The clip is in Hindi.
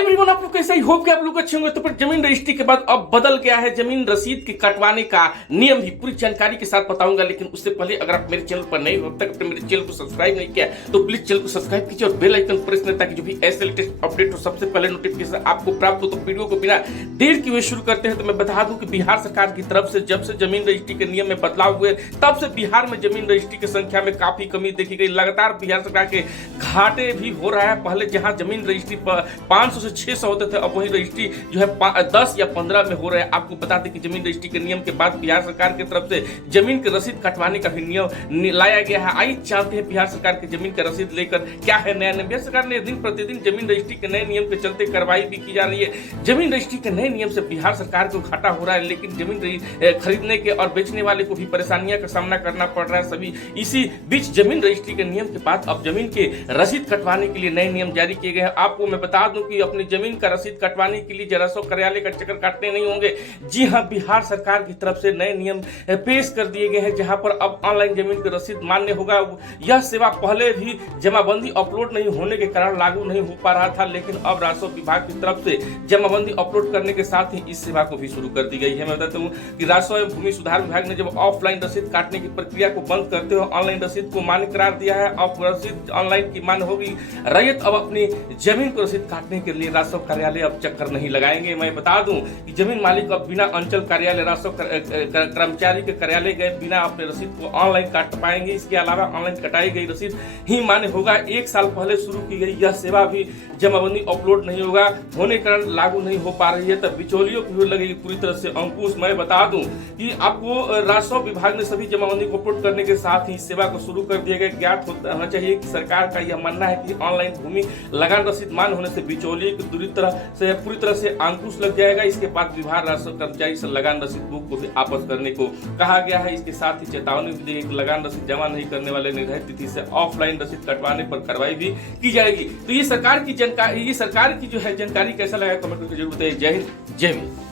हाय एवरीवन, आप लोग कैसे? होप कि आप लोग अच्छे होंगे। तो फिर जमीन रजिस्ट्री के बाद अब बदल गया है जमीन रसीद के कटवाने का नियम भी पूरी जानकारी के साथ बताऊंगा। लेकिन उससे पहले अगर आप मेरे चैनल पर नए हो, अब तक अपने मेरे चैनल को सब्सक्राइब नहीं किया तो प्लीज चैनल को सब्सक्राइब कीजिए और बेल आइकन प्रेस करें ताकि जो भी ऐसे लेटेस्ट अपडेट हो सबसे पहले नोटिफिकेशन आपको प्राप्त हो। तो वीडियो को बिना देर किए शुरू करते हैं। तो मैं बता दूं कि बिहार सरकार की तरफ से जब से जमीन रजिस्ट्री के नियम में बदलाव हुए तब से बिहार में जमीन रजिस्ट्री की संख्या में काफी कमी देखी गई। लगातार बिहार सरकार के घाटे भी हो रहा है। पहले जहां जमीन रजिस्ट्री 500 से 600 होते थे, अब वही रजिस्ट्री जो है 10 या 15 में हो रहे हैं। आपको बता दें कि जमीन रजिस्ट्री के नियम के बाद बिहार सरकार की तरफ से जमीन की रसीद कटवाने का भी नियम लाया गया है। आइए जानते हैं बिहार सरकार के जमीन की रसीद लेकर क्या है नया नियम। बिहार सरकार ने दिन प्रतिदिन जमीन रजिस्ट्री के नए नियम के चलते कार्रवाई भी की जा रही है। जमीन रजिस्ट्री के नए नियम से बिहार सरकार को घाटा हो रहा है, लेकिन जमीन खरीदने के और बेचने वाले को भी परेशानियों का सामना करना पड़ रहा है सभी। इसी बीच जमीन रजिस्ट्री के नियम के बाद अब जमीन के रसीद कटवाने के लिए नए नियम जारी किए गए हैं। आपको मैं बता दूं कि अपनी जमीन का रसीद कटवाने के लिए जरासो कार्यालय का चक्कर काटने नहीं होंगे। जी हां, बिहार सरकार की तरफ से नए नियम पेश कर दिए गए हैं, जहां पर अब ऑनलाइन जमीन की रसीद मान्य होगा। यह सेवा पहले भी जमाबंदी अपलोड नहीं होने के कारण लागू नहीं हो पा रहा था, लेकिन अब राजस्व विभाग की तरफ से जमाबंदी अपलोड करने के साथ ही इस सेवा को भी शुरू कर दी गई है। मैं बताता हूं कि राजस्व एवं भूमि सुधार विभाग ने जब ऑफलाइन रसीद काटने की प्रक्रिया को बंद करते हुए ऑनलाइन रसीद को मान्य करार दिया है। अब रसीद ऑनलाइन की मान्य होगी। रैयत अब अपनी जमीन को रसीद काटने के लिए राजस्व कार्यालय अब चक्कर नहीं लगाएंगे। मैं बता दूं कि जमीन मालिक अब बिना अंचल कार्यालय राजस्व कर्मचारी के कार्यालय गए बिना अपने रसीद को ऑनलाइन काट पाएंगे। इसके अलावा ऑनलाइन कटाई गई रसीद ही मान्य होगा। 1 साल पहले शुरू की गई यह सेवा भी जमाबंदी अपलोड नहीं होगा होने के कारण लागू नहीं हो पा रही है। तब बिचौलियों की लगेगी पूरी तरह से अंकुश। मैं बता दूं कि आपको राजस्व विभाग ने सभी जमाबंदी को अपलोड करने के साथ ही सेवा को शुरू कर दिया गया। ज्ञात होना चाहिए कि सरकार का यह मानना है कि ऑनलाइन भूमि लगान रसीद मान्य होने से बिचौलियों की पूरी तरह से अंकुश लग जाएगा। इसके बाद विभाग राजस्व कर्मचारी से लगान रसीद बुक को भी आपस करने को कहा गया है। इसके साथ ही चेतावनी भी दी गई कि लगान रसीद जमा नहीं करने वाले निर्धारित तिथि से ऑफलाइन रसीद कटवाने पर कार्रवाई भी की जाएगी। तो ये सरकार की जो है जानकारी कैसा लगा कमेंट करके जरूर बताइए। जय हिंद, जय हिंद।